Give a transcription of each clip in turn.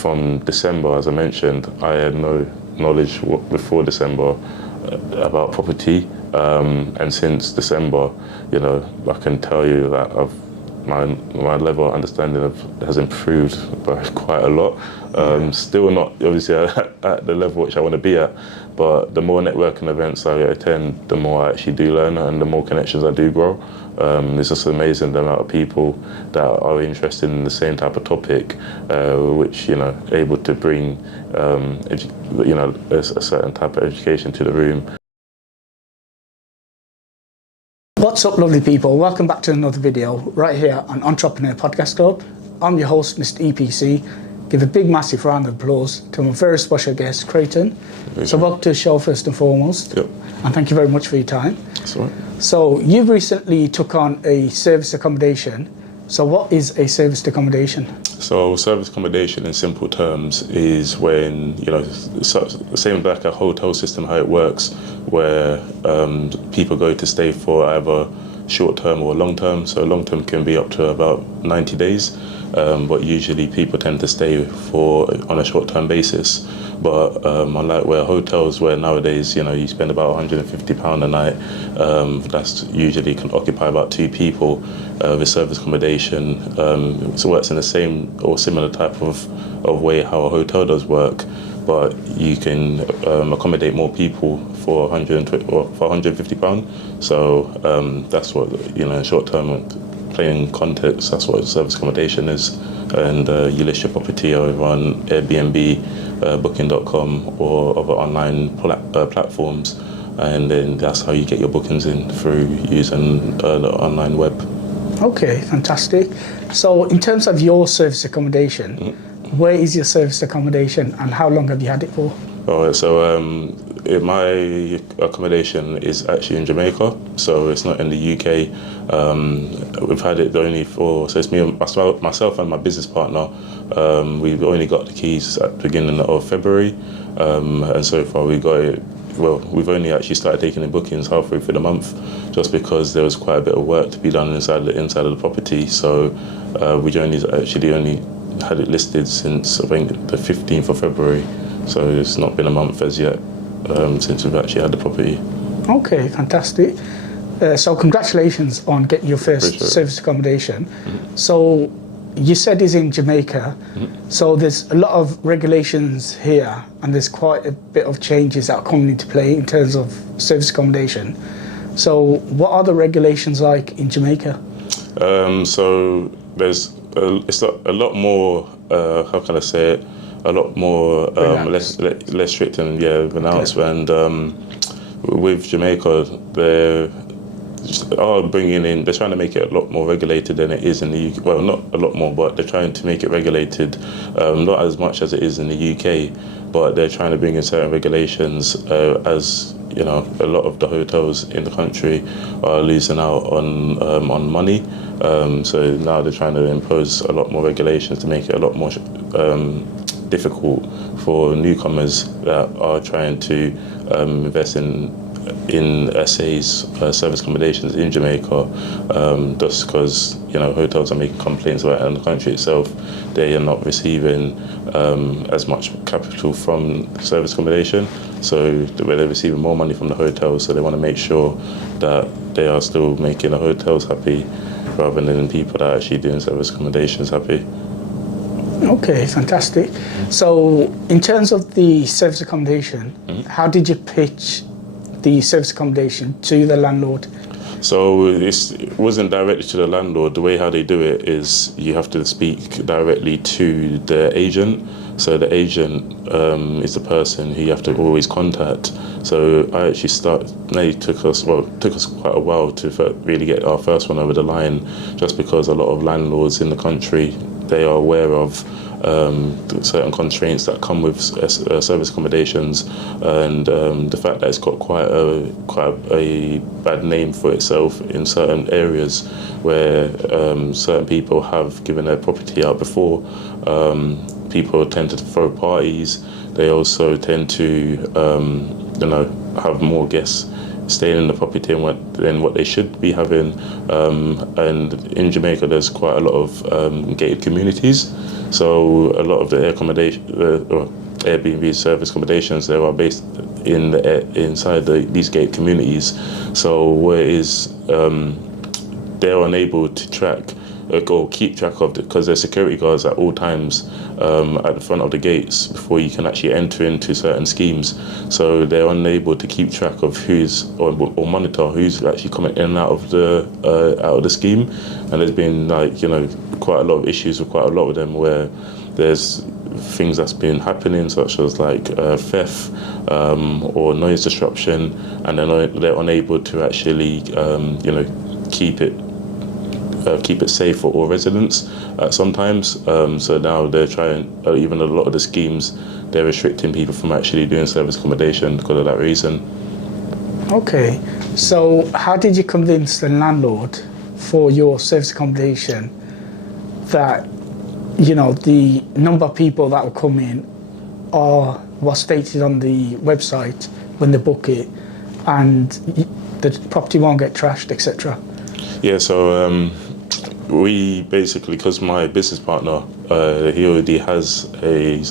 from December, as I mentioned, I had no knowledge before December about property, and since December, I can tell you that my level of understanding has improved by quite a lot. Still not obviously at the level which I want to be at, but the more networking events I attend, the more I actually do learn, and the more connections I do grow. It's just amazing the amount of people that are interested in the same type of topic, which able to bring a certain type of education to the room. What's up, lovely people? Welcome back to another video right here on Entrepreneur Podcast Club. I'm your host, Mr. EPC. Give a big, massive round of applause to my very special guest, Kreytan. So welcome to the show first and foremost. Yep. And thank you very much for your time. That's all right. So you recently took on a service accommodation. So what is a service accommodation? So service accommodation in simple terms is when, same like a hotel system, how it works, where people go to stay for either short term or long term. So long term can be up to about 90 days, but usually people tend to stay on a short term basis. But unlike where hotels, where nowadays you spend about £150 a night, that's usually can occupy about 2 people. With service accommodation, so it works in the same or similar type of way how a hotel does work, but you can accommodate more people for £150. So that's what in short term, plain context, that's what service accommodation is. And you list your property over on Airbnb, Booking.com, or other online platforms, and then that's how you get your bookings in, through using the online web. Okay, fantastic. So in terms of your service accommodation, where is your service accommodation and how long have you had it for? All right, so my accommodation is actually in Jamaica, so it's not in the UK. We've had it only so it's me and myself and my business partner. We've only got the keys at the beginning of February, and so far we got it. Well, we've only actually started taking the bookings halfway through the month, just because there was quite a bit of work to be done inside of the property. So we only had it listed since I think the 15th of February. So it's not been a month as yet since we've actually had the property. Okay, fantastic. So congratulations on getting your first service accommodation. So you said it's in Jamaica, so there's a lot of regulations here, and there's quite a bit of changes that are coming into play in terms of service accommodation. So what are the regulations like in Jamaica? So there's it's a lot more, how can I say it, a lot more less strict and renounced. Okay. And with Jamaica, they're trying to make it a lot more regulated than it is in the UK. Well, not a lot more, but they're trying to make it regulated, not as much as it is in the UK, but they're trying to bring in certain regulations, as a lot of the hotels in the country are losing out on money. So now they're trying to impose a lot more regulations to make it a lot more difficult for newcomers that are trying to invest in SA's service accommodations in Jamaica, just because hotels are making complaints about it in the country itself. They are not receiving as much capital from service accommodation, so they're receiving more money from the hotels. So they want to make sure that they are still making the hotels happy, rather than people that are actually doing service accommodations happy. Okay, fantastic. So in terms of the service accommodation, how did you pitch the service accommodation to the landlord? So it wasn't directly to the landlord. The way how they do it is you have to speak directly to the agent. So the agent is the person who you have to always contact. So I actually it took us quite a while to really get our first one over the line, just because a lot of landlords in the country, they are aware of certain constraints that come with service accommodations, and the fact that it's got quite a bad name for itself in certain areas where certain people have given their property out before. People tend to throw parties. They also tend to have more guests staying in the property and what they should be having. And in Jamaica, there's quite a lot of gated communities. So a lot of the Airbnb service accommodations, they are based inside these gated communities. So whereas they're unable to track or keep track of it, because there's security guards at all times at the front of the gates before you can actually enter into certain schemes. So they're unable to keep track of who's or monitor who's actually coming in and out of the scheme. And there's been quite a lot of issues with quite a lot of them, where there's things that's been happening, such as theft or noise disruption, and they're unable to actually keep it safe for all residents sometimes. So now they're trying, even a lot of the schemes, they're restricting people from actually doing service accommodation because of that reason. Okay, so how did you convince the landlord for your service accommodation that, the number of people that will come in are what's stated on the website when they book it, and the property won't get trashed, etc.? Yeah, so we basically, because my business partner, he already has a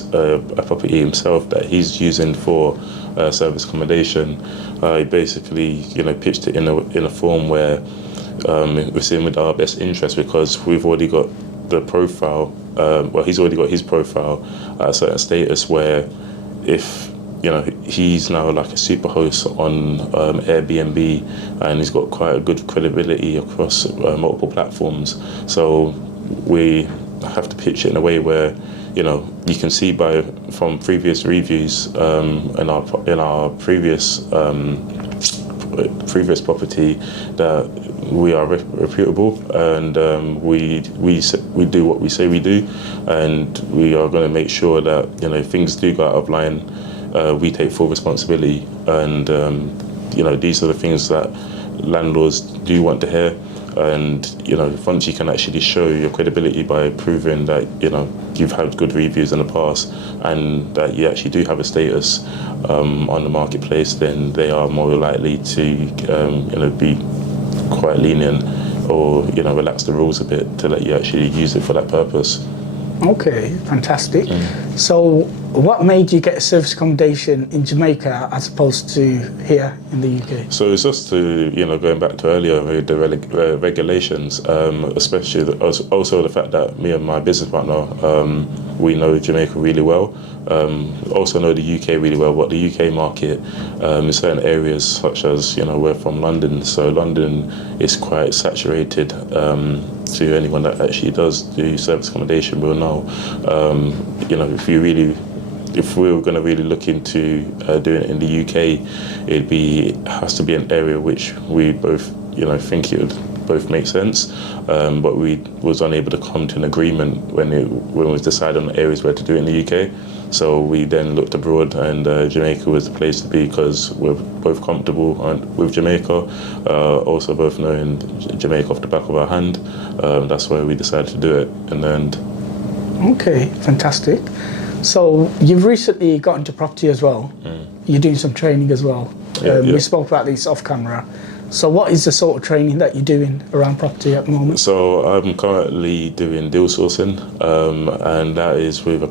property himself that he's using for service accommodation. I basically, pitched it in a form where it's in with our best interest, because we've already got the profile. He's already got his profile at a certain status where if he's now like a super host on Airbnb, and he's got quite a good credibility across multiple platforms. So we have to pitch it in a way where you can see from previous reviews in our previous property that we are reputable, and we do what we say we do, and we are going to make sure that if things do go out of line, we take full responsibility. And these are the things that landlords do want to hear. And once you can actually show your credibility by proving that you've had good reviews in the past, and that you actually do have a status on the marketplace, then they are more likely to be quite lenient, or relax the rules a bit to let you actually use it for that purpose. Okay, fantastic. So what made you get a service accommodation in Jamaica as opposed to here in the UK? So it's just to, going back to earlier with the regulations, especially also the fact that me and my business partner, we know Jamaica really well, also know the UK really well, what the UK market in certain areas, such as, we're from London, so London is quite saturated. To anyone that actually does do service accommodation will know, if we were going to really look into doing it in the UK, it has to be an area which we both think it would both make sense, but we was unable to come to an agreement when it was decided on the areas where to do it in the UK. So we then looked abroad, and Jamaica was the place to be, because we're both comfortable with Jamaica, also both knowing Jamaica off the back of our hand. That's why we decided to do it in the end. Okay, fantastic. So you've recently got into property as well. You're doing some training as well. We spoke about this off camera. So what is the sort of training that you're doing around property at the moment? So I'm currently doing deal sourcing, and that is with a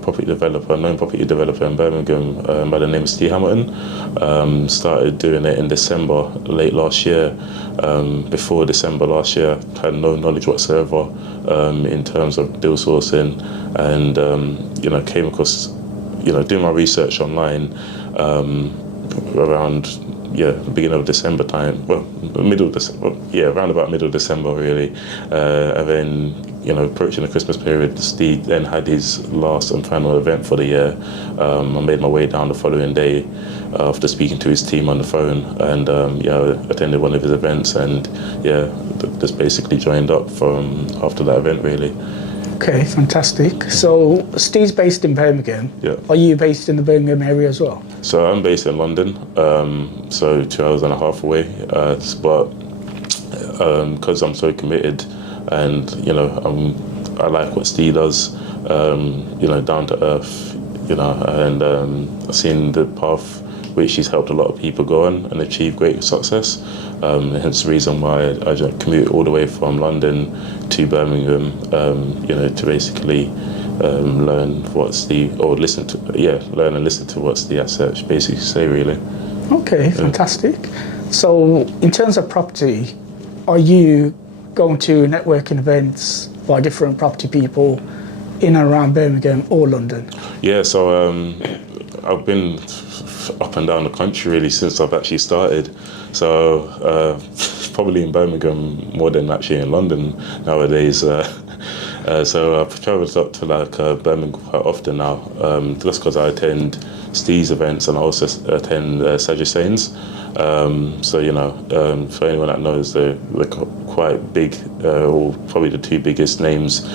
known property developer in Birmingham by the name of Steve Hamilton. Started doing it in December, late last year. Before December last year, had no knowledge whatsoever in terms of deal sourcing, and came across, doing my research online around the beginning of December time, around about middle of December really, and then approaching the Christmas period, Steve then had his last and final event for the year. I made my way down the following day after speaking to his team on the phone, and attended one of his events, and just basically joined up from after that event really. Okay, fantastic. So Steve's based in Birmingham. Yeah. Are you based in the Birmingham area as well? So I'm based in London, so 2 hours and a half away. But because I'm so committed, and I like what Steve does, down to earth, and I've seen the path which has helped a lot of people go on and achieve great success. Hence the reason why I commute all the way from London to Birmingham, to basically learn learn and listen to what's the asset basically say, really. Okay, fantastic. So in terms of property, are you going to networking events by different property people in and around Birmingham or London? Yeah, so I've been up and down the country really since I've actually started. So probably in Birmingham more than actually in London nowadays. So I've travelled up to Birmingham quite often now, just because I attend Steve's events and I also attend Sagittanes. For anyone that knows, they're quite big, or probably the two biggest names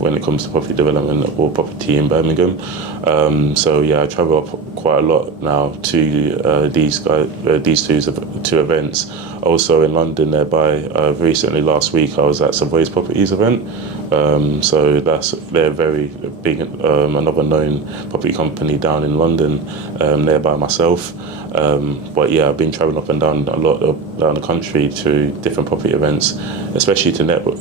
when it comes to property development or property in Birmingham. I travel up quite a lot now to these two events. Also in London nearby, recently last week I was at Savoy's Properties event. They're very big, another known property company down in London, nearby myself. I've been traveling up and down a lot down the country to different property events, especially to network.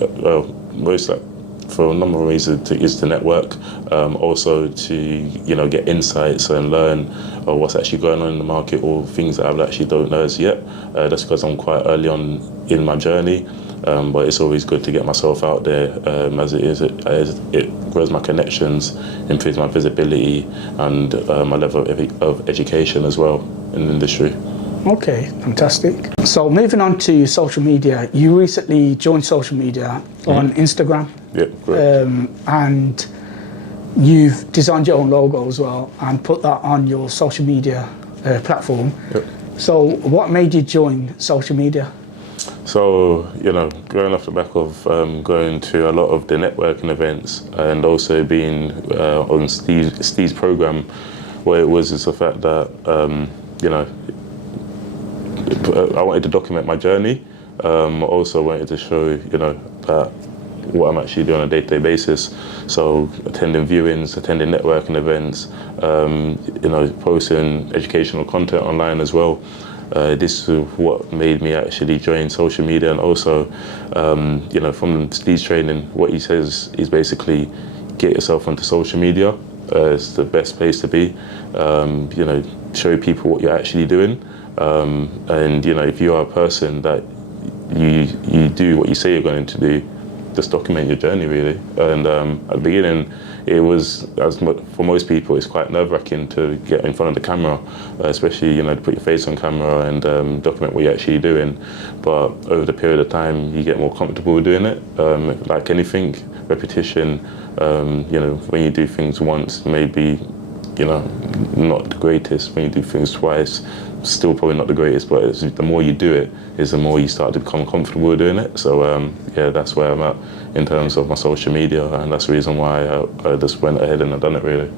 For a number of reasons, is to network, also to get insights and learn what's actually going on in the market or things that I actually don't know as yet. That's because I'm quite early on in my journey. But it's always good to get myself out there, as it grows my connections, improves my visibility, and my level of education as well in the industry. Okay, fantastic. So moving on to social media, you recently joined social media on Instagram. Yeah, great. And you've designed your own logo as well and put that on your social media platform. Yep. So what made you join social media? So, going off the back of going to a lot of the networking events and also being on Steve's program, what it was is the fact that, I wanted to document my journey. Also wanted to show, that what I'm actually doing on a day-to-day basis. So attending viewings, attending networking events, posting educational content online as well. This is what made me actually join social media, and also, from Steve's training, what he says is basically get yourself onto social media. It's the best place to be. Show people what you're actually doing, and if you are a person that you do what you say you're going to do, just document your journey really. And at the beginning, it was, for most people, it's quite nerve-wracking to get in front of the camera, especially to put your face on camera and document what you're actually doing. But over the period of time, you get more comfortable doing it. Like anything, repetition. When you do things once, maybe not the greatest. When you do things twice, still probably not the greatest. But the more you do it, is the more you start to become comfortable doing it. So that's where I'm at in terms of my social media, and that's the reason why I just went ahead and I've done it really.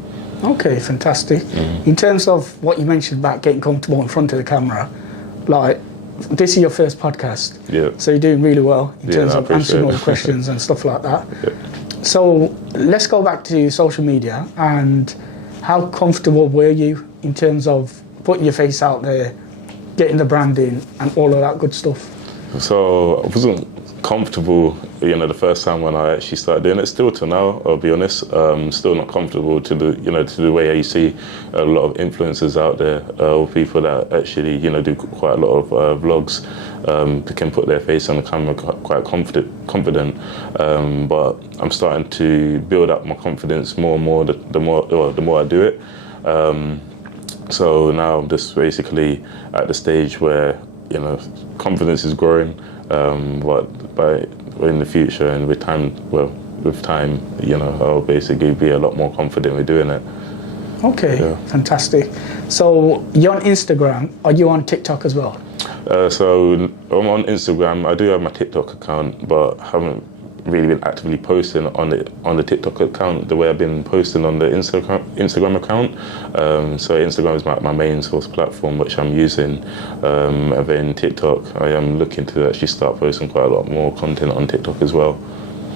Okay, fantastic. Mm-hmm. In terms of what you mentioned about getting comfortable in front of the camera, like this is your first podcast, so you're doing really well in terms of answering all the questions and stuff like that. Yeah. So let's go back to social media, and how comfortable were you in terms of putting your face out there, getting the branding and all of that good stuff? So I wasn't comfortable, the first time when I actually started doing it. Still to now, I'll be honest, still not comfortable to the way you see a lot of influencers out there, or people that actually, do quite a lot of vlogs, can put their face on the camera quite confident. But I'm starting to build up my confidence more and more the more I do it. So now I'm just basically at the stage where, confidence is growing, but in the future and with time, I'll basically be a lot more confident with doing it. Okay, fantastic. So you're on Instagram. Are you on TikTok as well? So I'm on Instagram. I do have my TikTok account, but haven't really been actively posting on the TikTok account the way I've been posting on the Instagram account. So Instagram is my main source platform which I'm using, and then TikTok I am looking to actually start posting quite a lot more content on TikTok as well.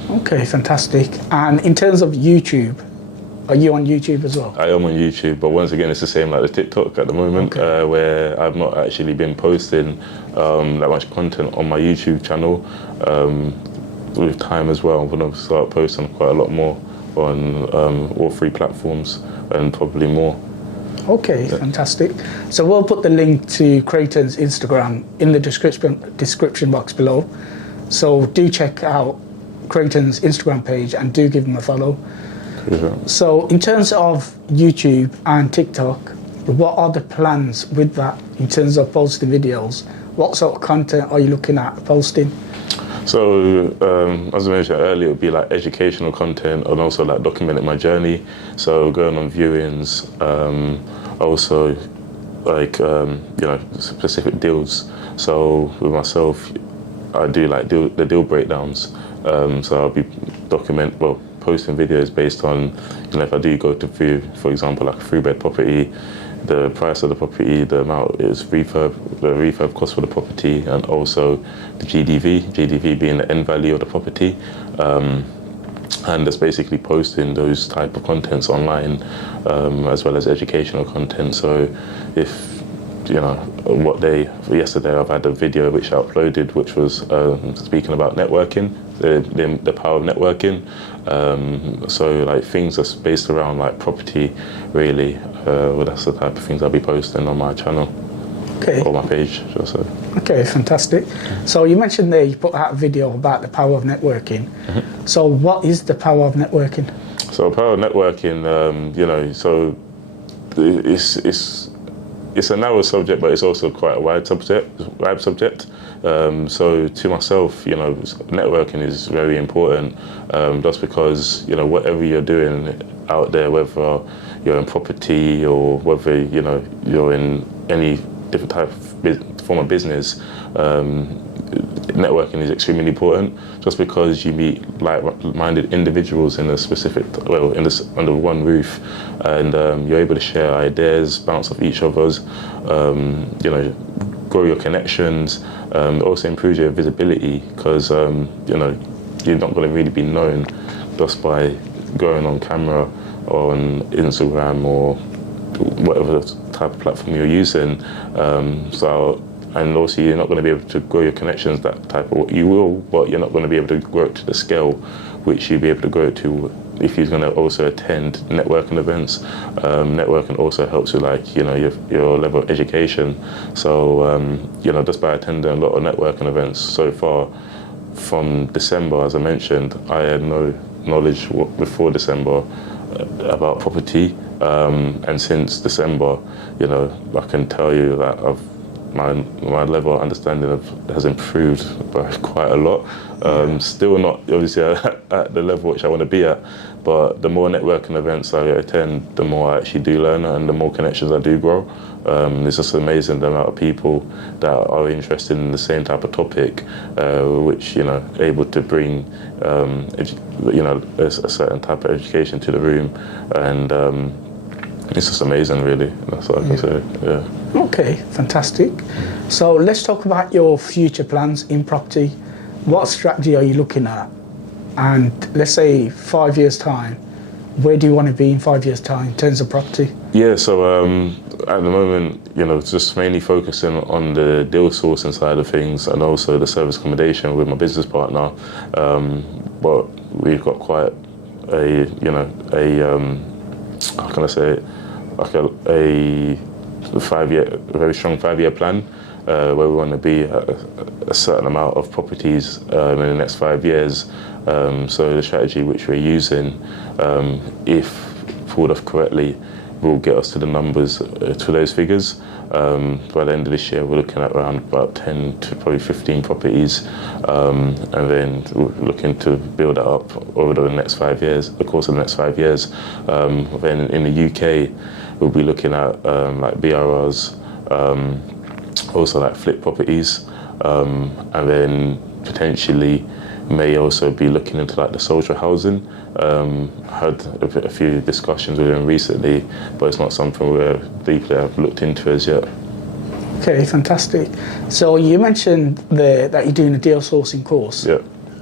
Okay, fantastic. And in terms of YouTube, Are you on YouTube as well? I am on YouTube, but once again, it's the same like the TikTok at the moment, where I've not actually been posting that much content on my YouTube channel. With time as well, I'm going to start posting quite a lot more on all 3 platforms and probably more. Okay, fantastic. So we'll put the link to Kreytan's Instagram in the description box below. So do check out Kreytan's Instagram page and do give him a follow. So in terms of YouTube and TikTok, what are the plans with that in terms of posting videos? What sort of content are you looking at posting? So, as I mentioned earlier, it would be like educational content and also like documenting my journey. So going on viewings, also like, specific deals. So with myself, I do like the deal breakdowns. So I'll be posting videos based on, if I do go to view, for example, like a 3-bed property, the price of the property, the amount is the refurb cost for the property, and also the GDV being the end value of the property. And that's basically posting those type of contents online, as well as educational content. So if, yesterday I've had a video which I uploaded, which was speaking about networking, the power of networking. So like things that's based around like property, really. That's the type of things I'll be posting on my channel. Okay. Or my page, just so. Okay, fantastic. So you mentioned there you put out a video about the power of networking. So what is the power of networking? So power of networking, so it's a narrow subject, but it's also quite a wide subject. So to myself, networking is very important, just because, whatever you're doing out there, whether you're in property or whether, you're in any different type of form of business, networking is extremely important, just because you meet like-minded individuals in a specific, under one roof, and you're able to share ideas, bounce off each other's, grow your connections, also improves your visibility, because you're not going to really be known just by going on camera or on Instagram or whatever type of platform you're using. And also you're not going to be able to grow your connections you will, but you're not going to be able to grow it to the scale which you'll be able to grow it to if you're going to also attend networking events. Networking also helps with your level of education. So just by attending a lot of networking events so far from December, as I mentioned, I had no knowledge before December about property, and since December, I can tell you that my level of understanding has improved by quite a lot. Still not obviously at the level which I want to be at, but the more networking events I attend, the more I actually do learn and the more connections I do grow. It's just amazing the amount of people that are interested in the same type of topic, which able to bring a certain type of education to the room, and it's just amazing, really. That's what I can say. Yeah. Okay, fantastic. So let's talk about your future plans in property. What strategy are you looking at? And let's say 5 years' time, where do you want to be in 5 years' time in terms of property? Yeah, so at the moment, just mainly focusing on the deal sourcing side of things and also the service accommodation with my business partner. But we've got quite how can I say it? Like a very strong 5-year plan, where we want to be at a certain amount of properties in the next 5 years. So the strategy which we're using, if pulled off correctly, will get us to the numbers, to those figures. By the end of this year, we're looking at around about 10 to probably 15 properties, and then we're looking to build that up over the next 5 years, the course of the next 5 years. Then in the UK, we'll be looking at like BRRs, also like flip properties, and then potentially may also be looking into like the social housing. Had a few discussions with him recently, but it's not something we're deeply have looked into as yet. Okay, fantastic. So you mentioned that you're doing a deal sourcing course. Yeah.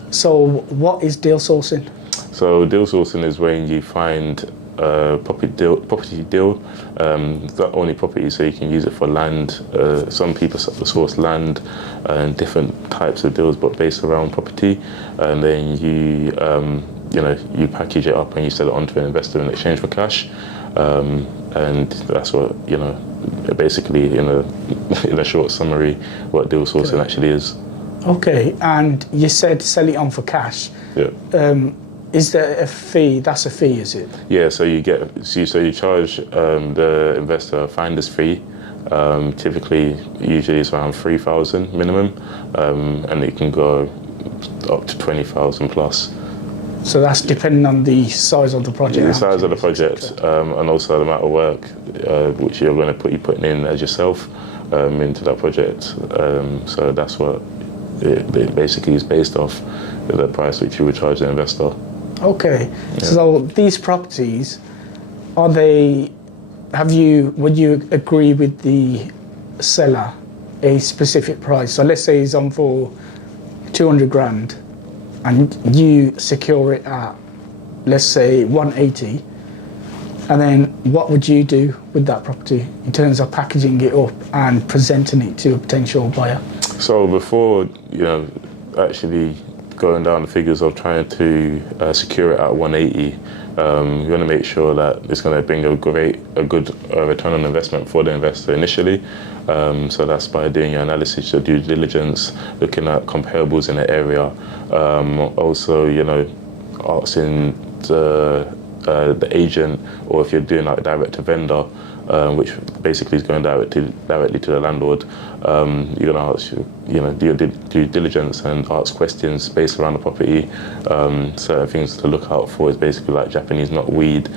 So what is deal sourcing? So deal sourcing is when you find property deal. It's not only property, so you can use it for land. Some people source land and different types of deals, but based around property. And then you package it up and you sell it on to an investor in exchange for cash. And that's what, basically in a short summary, what deal sourcing actually is. Okay, and you said sell it on for cash. Yeah. Is there a fee? That's a fee, is it? Yeah, so you charge the investor a finder's fee. Usually it's around 3,000 minimum, and it can go up to 20,000 plus. So that's depending on the size of the project. The size of the project, and also the amount of work which you're going to be putting in as yourself into that project. So that's what it basically is based off, the price which you would charge the investor. Okay, Yeah. So these properties, would you agree with the seller a specific price? So let's say it's on for 200 grand and you secure it at, let's say, 180, and then what would you do with that property in terms of packaging it up and presenting it to a potential buyer? So before, actually going down the figures of trying to secure it at 180, you want to make sure that it's going to bring a good return on investment for the investor initially. So that's by doing your analysis, your due diligence, looking at comparables in the area. Also, asking the agent, or if you're doing like direct to vendor, which basically is going directly to the landlord, you're going to ask, do your due diligence and ask questions based around the property. Certain things to look out for is basically like Japanese knotweed,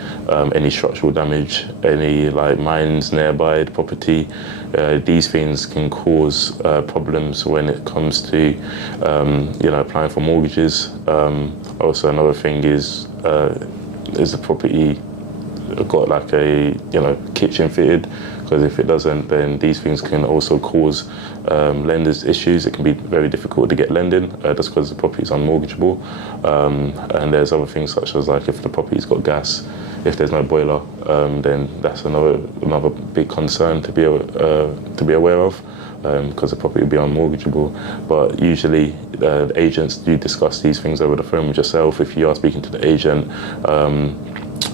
any structural damage, any like mines nearby the property. These things can cause problems when it comes to applying for mortgages. Also, another thing is the property got like a kitchen fitted? Because if it doesn't, then these things can also cause lenders issues. It can be very difficult to get lending just because the property is unmortgageable. And there's other things such as like if the property's got gas, if there's no boiler, then that's another big concern to be aware of. Because the property will be unmortgageable. But usually the agents do discuss these things over the phone with yourself. If you are speaking to the agent,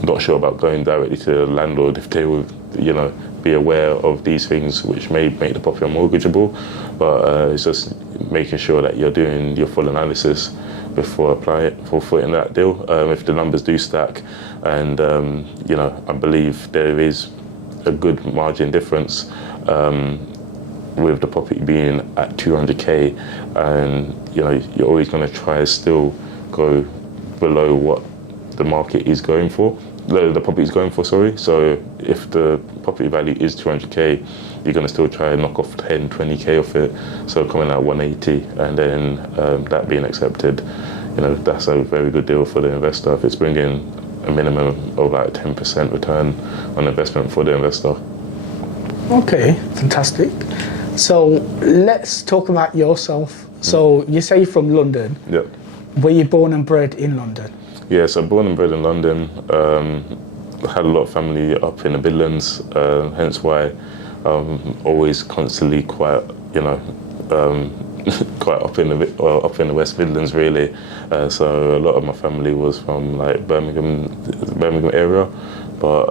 not sure about going directly to the landlord, if they would be aware of these things which may make the property unmortgageable. But it's just making sure that you're doing your full analysis before footing that deal. If the numbers do stack, and I believe there is a good margin difference with the property being at 200k, and you're always going to try to still go below what the market is going for, the property is going for, sorry. So if the property value is 200k, you're going to still try and knock off 10, 20k off it, so coming at 180, and then that being accepted, that's a very good deal for the investor if it's bringing a minimum of like 10% return on investment for the investor. Okay, fantastic. So let's talk about yourself. So you say you're from London. Yep. Were you born and bred in London? Yeah, so born and bred in London. Had a lot of family up in the Midlands, hence why I'm always constantly quite up in the West Midlands really. So a lot of my family was from like Birmingham area. But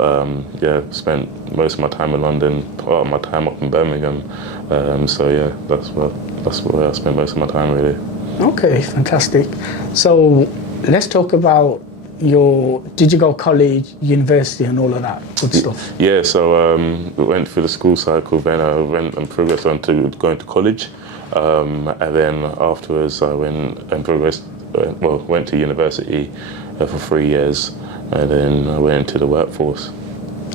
spent most of my time in London, part of my time up in Birmingham. So yeah, that's where I spent most of my time really. Okay, fantastic. So let's talk about did you go college, university and all of that good stuff? Yeah, so we went through the school cycle, then I went and progressed on to going to college. And then afterwards I went to university for 3 years. And then I went into the workforce.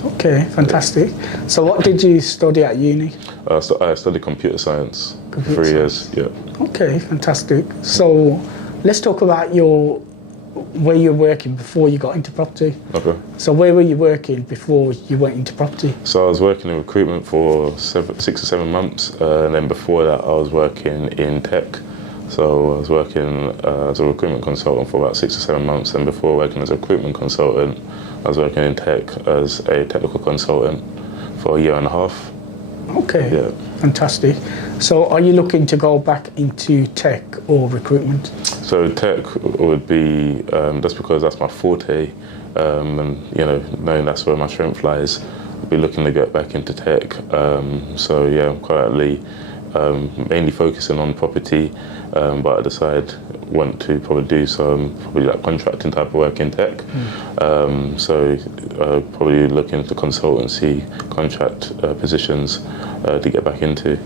Okay, fantastic. So what did you study at uni? I studied computer science for 3 years, yeah. Okay, fantastic. So let's talk about where you were working before you got into property. Okay. So where were you working before you went into property? So I was working in recruitment for 6 or 7 months. And then before that I was working in tech. So I was working as a recruitment consultant for about 6 or 7 months, and before working as a recruitment consultant, I was working in tech as a technical consultant for a year and a half. Okay, Yeah. fantastic. So are you looking to go back into tech or recruitment? So tech would be, just because that's my forte, and knowing that's where my strength lies, I'd be looking to get back into tech. So yeah, I'm currently mainly focusing on property, but I decide want to probably do some probably like contracting type of work in tech. So probably looking into consultancy contract positions to get back into.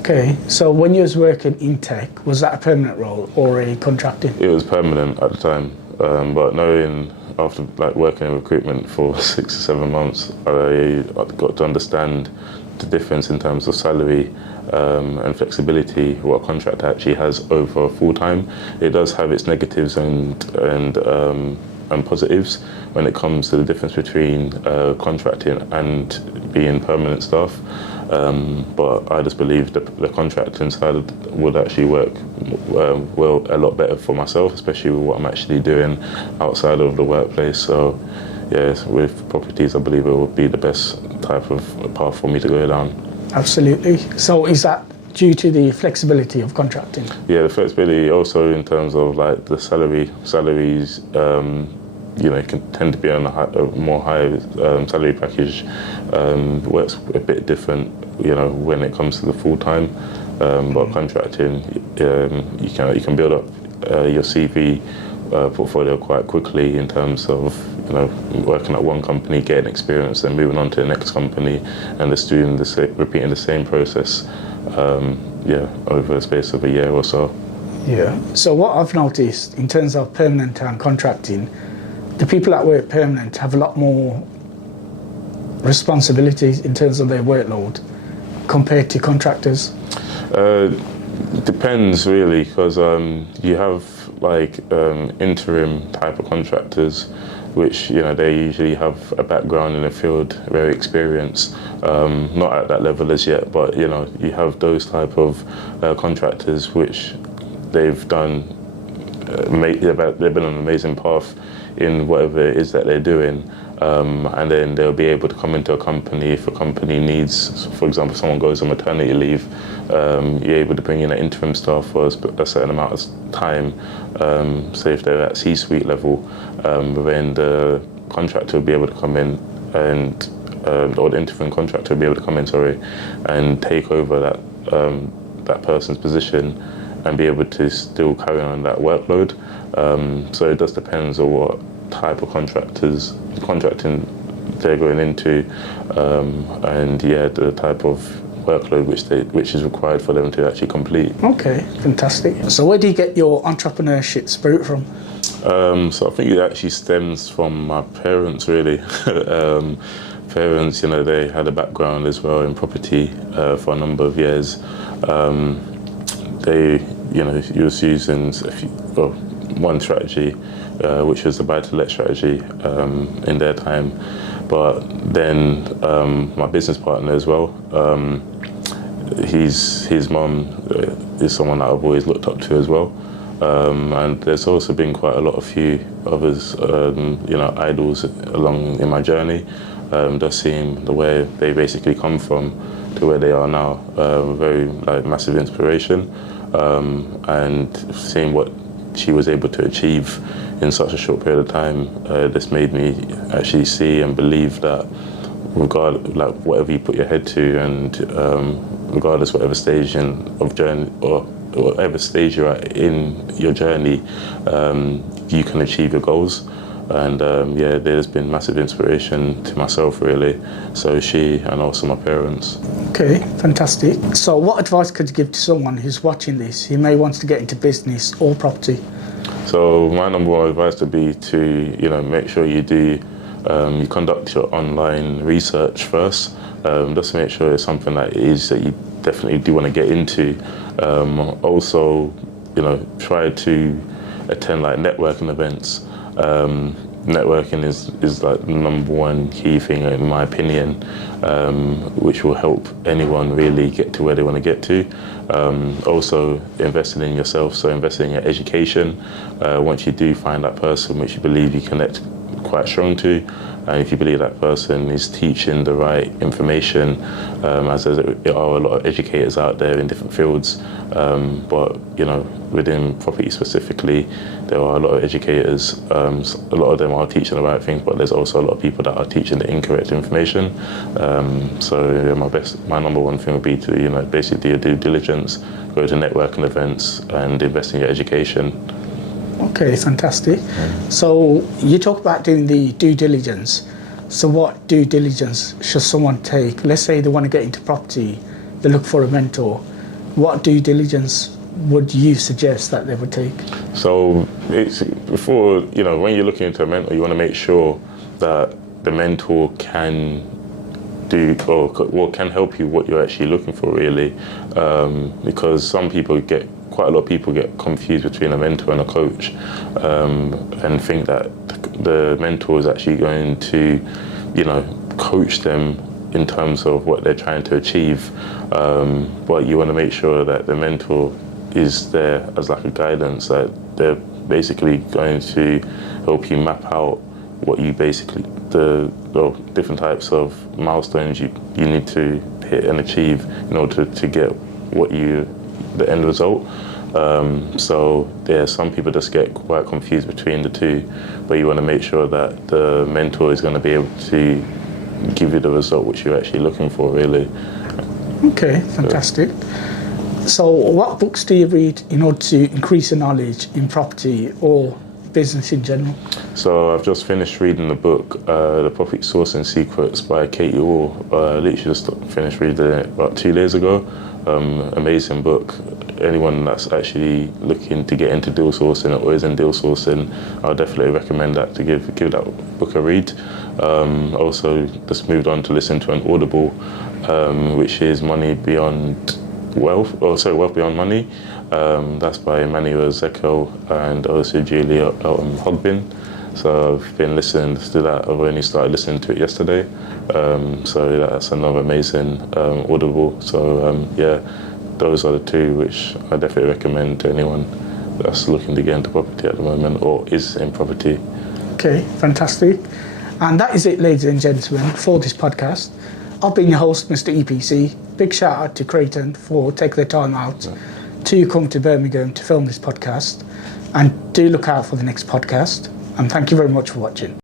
Okay, so when you was working in tech, was that a permanent role or a contracting? It was permanent at the time, but knowing after like working in recruitment for 6 or 7 months, I got to understand the difference in terms of salary and flexibility what a contract actually has over full time. It does have its negatives and positives when it comes to the difference between contracting and being permanent staff. But I just believe the contracting side would actually work well a lot better for myself, especially with what I'm actually doing outside of the workplace. So yes, with properties, I believe it would be the best type of path for me to go down. Absolutely. So is that due to the flexibility of contracting? Yeah, the flexibility also in terms of like the salaries. Can tend to be on a more high salary package. Works a bit different, when it comes to the full time. But contracting, you can build up your CV portfolio quite quickly in terms of working at one company, getting experience, then moving on to the next company, and just doing repeating the same process. Over a space of a year or so. Yeah. So what I've noticed in terms of permanent and contracting, the people that work permanent have a lot more responsibilities in terms of their workload compared to contractors. Depends really, because you have like interim type of contractors, which they usually have a background in the field, very experienced, not at that level as yet, but you have those type of contractors which they've done, they've been on an amazing path in whatever it is that they're doing, and then they'll be able to come into a company if a company needs, for example, someone goes on maternity leave, you're able to bring in an interim staff for a certain amount of time, say if they're at C-suite level, then the contractor will be able to come in and, or the interim contractor will be able to come in, and take over that person's position and be able to still carry on that workload. So it just depends on what type of contracting they're going into, and the type of workload which is required for them to actually complete. Okay, fantastic. So where do you get your entrepreneurship spirit from? So I think it actually stems from my parents, really. Parents, they had a background as well in property for a number of years. They, he was using one strategy, which was the buy-to-let strategy in their time. But then my business partner as well, his mum is someone that I've always looked up to as well. And there's also been quite a lot of few others, idols along in my journey. Just seeing the way they basically come from to where they are now, very massive inspiration, and seeing what she was able to achieve in such a short period of time, this made me actually see and believe that whatever you put your head to, and regardless whatever stage of journey or whatever stage you're at in your journey, you can achieve your goals. And there's been massive inspiration to myself, really. So she and also my parents. Okay, fantastic. So what advice could you give to someone who's watching this, who may want to get into business or property? So my number one advice would be to make sure you do you conduct your online research first, just to make sure it's something that you definitely do want to get into. Also, try to attend networking events. Networking is like the number one key thing in my opinion, which will help anyone really get to where they want to get to. Also investing in yourself, so investing in your education. Once you do find that person which you believe you connect quite strong to. And if you believe that person is teaching the right information, as there are a lot of educators out there in different fields, but within property specifically, there are a lot of educators. A lot of them are teaching the right things, but there's also a lot of people that are teaching the incorrect information. So my number one thing would be to basically do your due diligence, go to networking events, and invest in your education. Okay, fantastic. So you talk about doing the due diligence. So what due diligence should someone take? Let's say they want to get into property, they look for a mentor. What due diligence would you suggest that they would take? So it's before, when you're looking into a mentor, you want to make sure that the mentor can do or can help you what you're actually looking for, really, because quite a lot of people get confused between a mentor and a coach, and think that the mentor is actually going to, coach them in terms of what they're trying to achieve. But you want to make sure that the mentor is there as like a guidance, that they're basically going to help you map out what you the different types of milestones you need to hit and achieve in order to get the end result. So some people just get quite confused between the two, but you want to make sure that the mentor is going to be able to give you the result which you're actually looking for, really. Okay, fantastic. So what books do you read in order to increase your knowledge in property or business in general? So I've just finished reading the book, The Property Sourcing Secrets by Katie Wall. Literally just finished reading it about 2 days ago. Amazing book. Anyone that's actually looking to get into deal sourcing or is in deal sourcing, I'll definitely recommend that to give that book a read. Also, just moved on to listen to an Audible, which is Wealth Beyond Money. That's by Emmanuel Zekel and also Julia Hogbin. So I've been listening to that. I've only started listening to it yesterday. So that's another amazing Audible. So those are the two which I definitely recommend to anyone that's looking to get into property at the moment or is in property. Okay, fantastic. And that is it, ladies and gentlemen, for this podcast. I've been your host, Mr. EPC. Big shout out to Kreytan for taking the time out to come to Birmingham to film this podcast. And do look out for the next podcast. And thank you very much for watching.